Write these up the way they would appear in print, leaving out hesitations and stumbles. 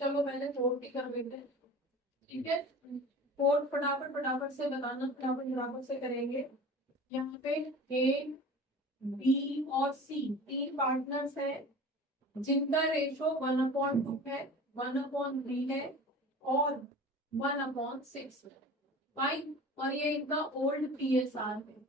चलो पहले फोर्थ की कर लेते हैं, ठीक है। फोर्थ फटाफट फटाफट से बताना, फटाफट फटाफट से करेंगे। यहाँ पे ए बी और सी तीन पार्टनर्स है जिनका रेशो 1/2 है, 1/3 है और 1/6 है। फाइन, और ये इनका ओल्ड PSR है।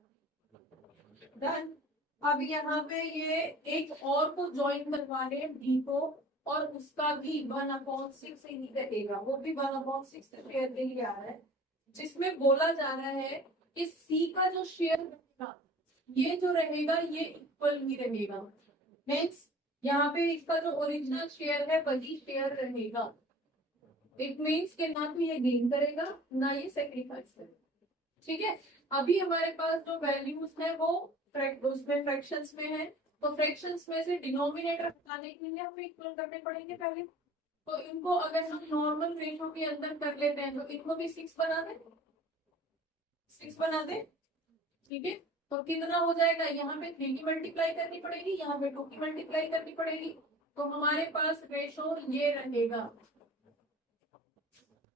डन। अब यहाँ पे ये एक और को ज्वाइन करवा रहे हैं डी को, और उसका भी 1/6 ही रहेगा, वो भी 1/6 शेयर के लिए आ रहा है, जिसमें बोला जा रहा है कि सी का जो शेयर रहेगा ये जो रहेगा ये इक्वल ही रहेगा। मीन्स यहाँ पे इसका जो ओरिजिनल शेयर है वही शेयर रहेगा। इट मीन्स कि ना तो ये गेन करेगा ना ये सेक्रीफाइस करेगा, ठीक है। अभी हमारे पास जो वैल्यूज है वो उसमें फ्रैक्शंस में है, तो फ्रैक्शंस में से डिनोमिनेटर हटाने के लिए हमें इक्वल करने पड़ेंगे पहले। तो इनको अगर हम नॉर्मल रेशो के अंदर कर लेते हैं तो इनको भी 6 बना दें, 6 बना दें, ठीक है। तो कितना हो जाएगा, यहाँ पे 3 की मल्टीप्लाई करनी पड़ेगी, यहाँ पे 2 की मल्टीप्लाई करनी पड़ेगी, तो हमारे पास रेशो ये रहेगा।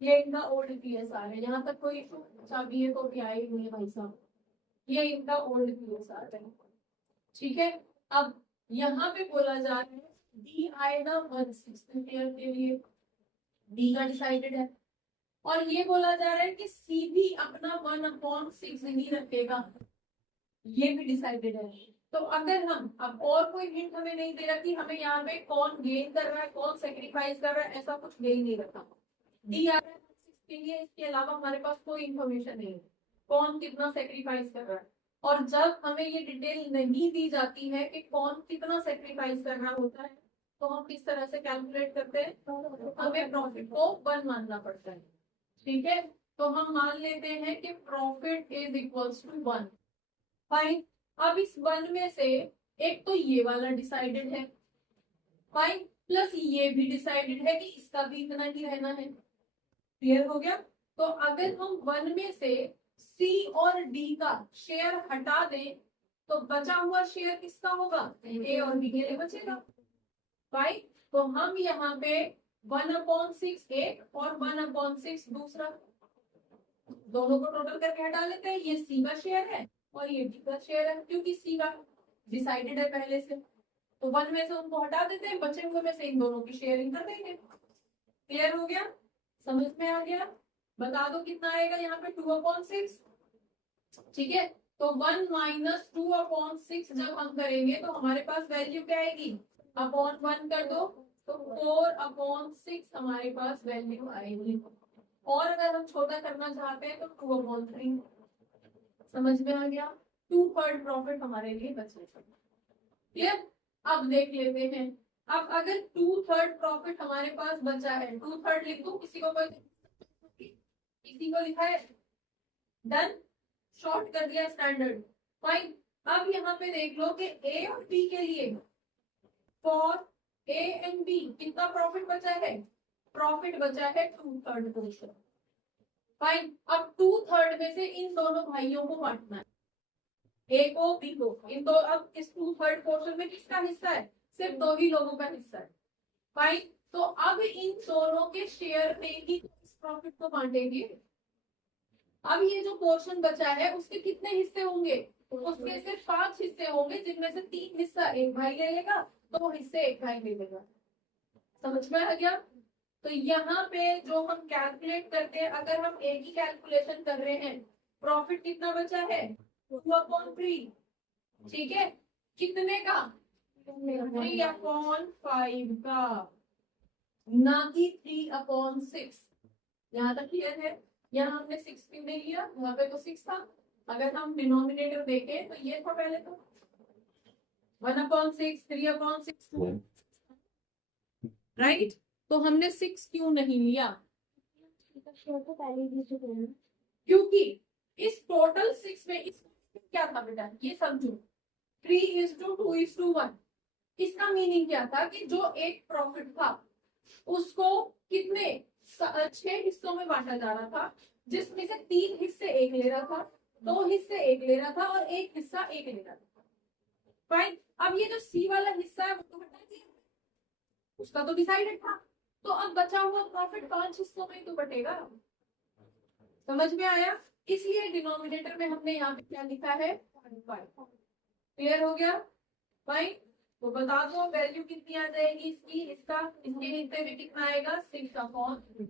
ये इनका ओल्ड PSR है, यहाँ तक कोई चाबी है तो भी आई नहीं है भाई साहब, ये इनका ओल्ड PSR है, ठीक है। अब यहाँ पे बोला जा रहा है डी आएगा 1/6 के लिए, डी का डिसाइडेड है, और ये बोला जा रहा है कि सी भी अपना 1/6 ही रखेगा, ये भी डिसाइडेड है। तो अगर हम अब और कोई हिंट हमें नहीं दे रहा कि हमें यहाँ पे कौन गेन कर रहा है कौन सेक्रीफाइस कर रहा है, ऐसा कुछ दे ही नहीं रखा। डी आ रहा है 1/6 के लिए, इसके अलावा हमारे पास कोई इंफॉर्मेशन नहीं है कौन कितना सेक्रीफाइस कर रहा है। और जब हमें ये डिटेल नहीं दी जाती है कि कौन कितना सेक्रीफाइस करना होता है, तो हम किस तरह से कैलकुलेट करते हैं, हमें प्रॉफिट को 1 मानना पड़ता है, ठीक है। तो हम मान लेते हैं कि profit is equals to 1। Fine, अब इस 1 में से एक तो ये वाला डिसाइडेड है, फाइन, प्लस ये भी डिसाइडेड है कि इसका भी इतना ही रहना है। क्लियर हो गया। तो अगर हम 1 में से सी और डी का शेयर हटा दें तो बचा हुआ शेयर किसका होगा, ए और बी के लिए बचेगा। फाइन, तो हम यहाँ पे 1/6 एक और 1/6 दूसरा, दोनों को टोटल करके हटा लेते हैं। ये सी का शेयर है और ये डी का शेयर है, क्योंकि सी का डिसाइडेड है पहले से, तो 1 में से उनको हटा देते हैं, बचे हुए में से इन दोनों की शेयरिंग कर देंगे। क्लियर हो गया, समझ में आ गया। बता दो कितना आएगा यहाँ पे 2/6, ठीक है। तो 1 - 2/6 जब हम करेंगे तो हमारे पास वैल्यू क्या आएगी, अपॉन 1 कर दो तो 4/6 हमारे पास वैल्यू आएगी। और अगर हम छोटा करना चाहते हैं तो 2/3। समझ में आ गया, 2/3 प्रॉफिट हमारे लिए बचेगा। क्लियर। अब देख लेते हैं, अब अगर 2/3 प्रॉफिट हमारे पास बचा है, 2/3 लिख दो, किसी को कोई, किसी को लिखा है, डन, शॉर्ट कर दिया स्टैंडर्ड। फाइन, अब यहाँ पे देख लो कि ए और बी के लिए, फॉर ए एंड बी कितना प्रॉफिट बचा है, प्रॉफिट बचा है 2/3 पोर्शन। फाइन, अब 2/3 में से इन दोनों भाइयों को बांटना है, ए को बी को, इन दो, अब इस 2/3 पोर्शन में किसका हिस्सा है, सिर्फ 2 ही लोगों का हिस्सा है। फाइन, तो अब इन दोनों के शेयर में ही इस प्रॉफिट को बांटेंगे। अब ये जो पोर्शन बचा है उसके कितने हिस्से होंगे, उसके सिर्फ 5 हिस्से होंगे, जिनमें से 3 हिस्सा एक भाई ले लेगा, 2 हिस्से एक भाई ले लेगा। समझ में आ गया। तो यहाँ पे जो हम कैलकुलेट करते हैं, अगर हम एक ही कैलकुलेशन कर रहे हैं, प्रॉफिट कितना बचा है 2/3, ठीक है, कितने का, 3/5 का, ना कि 3/6। यहाँ तक क्लियर है। यहाँ हमने 6 क्यों नहीं लिया, वहां पे तो 6 था। अगर हम डिनोमिनेटर देखें तो ये था पहले, तो 1/6 3/6 राइट, तो हमने 6 क्यों नहीं लिया, क्योंकि इस टोटल 6 में इस क्या था बेटा, ये समझो 3:2:1। इसका मीनिंग क्या था कि जो एक प्रॉफिट था उसको कितने 6 हिस्सों में बांटा जा रहा था, जिसमें से 3 हिस्से एक ले रहा था, 2 हिस्से एक ले रहा था और 1 हिस्सा एक ले रहा था। फाइन, अब ये जो सी वाला हिस्सा है वो तो हटा दिया, उसका तो डिसाइडेड था, तो अब बचा हुआ प्रॉफिट 5 हिस्सों में तो बटेगा। समझ में आया? इसलिए डिनोमिनेटर में हमने यहाँ पे क्या लिखा है 0.5। क्लियर हो गया भाई? तो बता दो वैल्यू कितनी आ जाएगी इसकी, इसका इसके हिस्से में कितना आएगा 6/।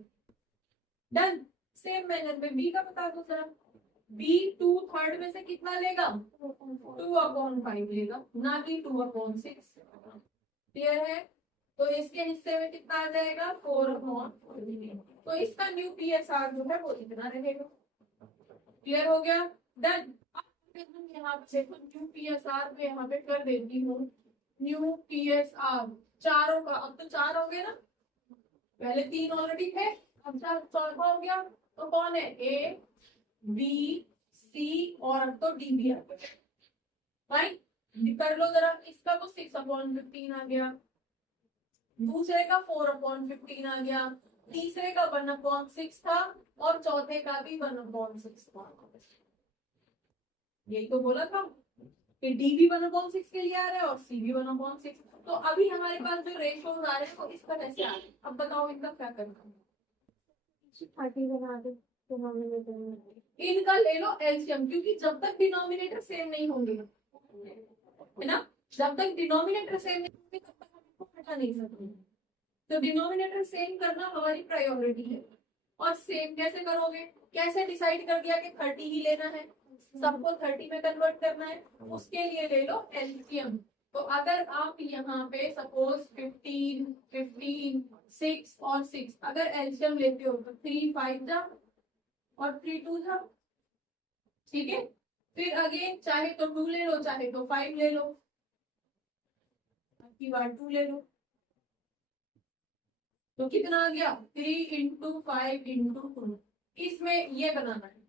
डन। सेम मैनर में बी का बता दो जरा। बी 2/3 में से कितना लेगा 2/5 लेगा, ना कि 2/6। क्लियर है? तो इसके हिस्से में कितना आ जाएगा 4/4। तो इसका न्यू PSR जो है वो इतना रहेगा। क्लियर हो गया? डन। हम यहाँ से न्यू PSR में यहाँ पे कर देती हूँ न्यू PSR चारों का। अब तो 4 हो गए ना, पहले 3 ऑलरेडी थे, अब 4 चौथा हो गया। तो कौन है A B C और अब तो D भी आ गया भाई। कर लो जरा, इसका तो 6/15 आ गया, दूसरे का 4/15 आ गया, तीसरे का 1/6 था और चौथे का भी 1/6 था। यही तो बोला था कि डी भी 1/6 के लिए आ रहा है और सी भी 1/6। तो अभी हमारे पास जो रेशियोज आ रहे हैं वो इस तरह से आ रहे हैं। अब बताओ इनका क्या करना है? इनका ले लो एलसीएम, क्योंकि जब तक डिनोमिनेटर सेम नहीं होंगे, है ना, जब तक डिनोमिनेटर सेम नहीं होंगे तब तक हम इसको हटा नहीं सकते। तो डिनोमिनेटर सेम करना हमारी प्रायोरिटी है। और सेम कैसे करोगे? कैसे डिसाइड कर दिया कि 30 ही लेना है, सबको 30 में कन्वर्ट करना है? उसके लिए ले लो एलसीएम। तो अगर आप यहाँ पे सपोज 15, 15, 6 और 6 अगर एलसीएम लेते हो तो 3 5 जा और 3 2 जा। ठीक है, फिर अगेन चाहे तो 2 ले लो, चाहे तो 5 ले लो, की बार 2 ले लो। तो कितना आ गया 3 × 5 × 2। इसमें ये बनाना है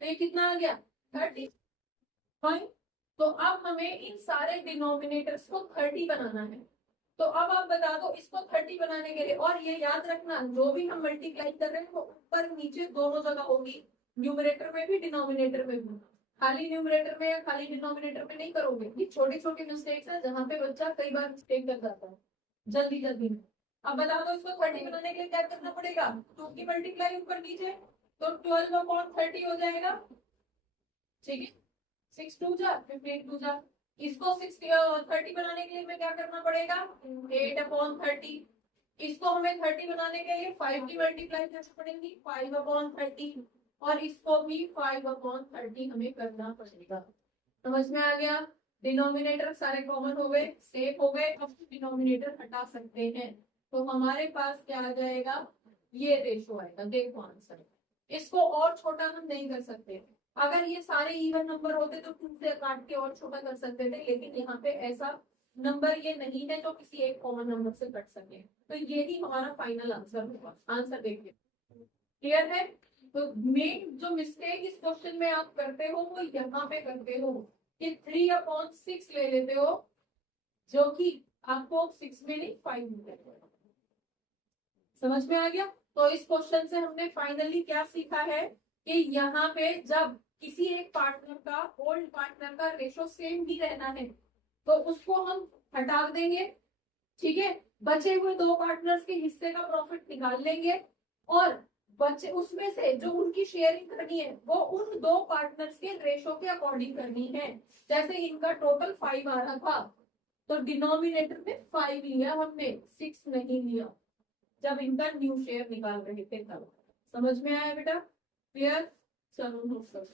तो ये कितना आ गया 30। फाइन। तो अब हमें इन सारे डिनोमिनेटर्स को 30 बनाना है। तो अब आप बता दो इसको 30 बनाने के लिए, और ये याद रखना जो भी हम मल्टीप्लाई कर रहे हैं वो ऊपर नीचे दोनों जगह होगी, न्यूमरेटर में भी डिनोमिनेटर में भी। खाली न्यूमरेटर में या खाली डिनोमिनेटर में नहीं करोगे। ये छोटी छोटी मिस्टेक्स है जहाँ पे बच्चा कई बार मिस्टेक कर जाता है जल्दी जल्दी में। अब बता दो इसको 30 बनाने के लिए क्या करना पड़ेगा, 2 की मल्टीप्लाई ऊपर नीचे, तो 12/30 हो जाएगा। ठीक है, 6 2 जा 15 2 जा। इसको 30 बनाने के लिए हमें क्या करना पड़ेगा 8/30। इसको हमें 30 बनाने के लिए 5 की मल्टीप्लाई करनी पड़ेगी 5/30, और इसको भी 5/30 हमें करना पड़ेगा। समझ में आ गया? डिनोमिनेटर सारे कॉमन हो गए, सेफ हो गए। अब डिनोमिनेटर हटा सकते हैं तो हमारे पास क्या आ जाएगा, ये रेशो आएगा। देखो आंसर, इसको और छोटा हम नहीं कर सकते। अगर ये सारे इवन नंबर होते तो 2 से काट के और छोटा कर सकते थे, लेकिन यहाँ पे ऐसा नंबर ये नहीं है जो किसी एक कॉमन नंबर से कट सके। तो ये ही हमारा फाइनल आंसर होगा। आंसर देखिए, क्लियर है? तो मेन जो मिस्टेक इस क्वेश्चन में आप करते हो वो यहाँ पे करते हो कि 3/6 ले लेते हो, जो कि आपको 6 में नहीं 5 में। समझ में आ गया? तो इस क्वेश्चन से हमने फाइनली क्या सीखा है कि यहाँ पे जब किसी एक पार्टनर का ओल्ड पार्टनर का रेशो सेम ही रहना है तो उसको हम हटा देंगे। ठीक है, बचे हुए 2 पार्टनर्स के हिस्से का प्रॉफिट निकाल लेंगे और बचे उसमें से जो उनकी शेयरिंग करनी है वो उन 2 पार्टनर्स के रेशो के अकॉर्डिंग करनी है। जैसे इनका टोटल 5 आ रहा था तो डिनोमिनेटर में 5 लिया हमने, 6 नहीं लिया जब इनका न्यू शेयर निकाल रहे थे तब। समझ में आया बेटा? क्लियर? चलो नोट कर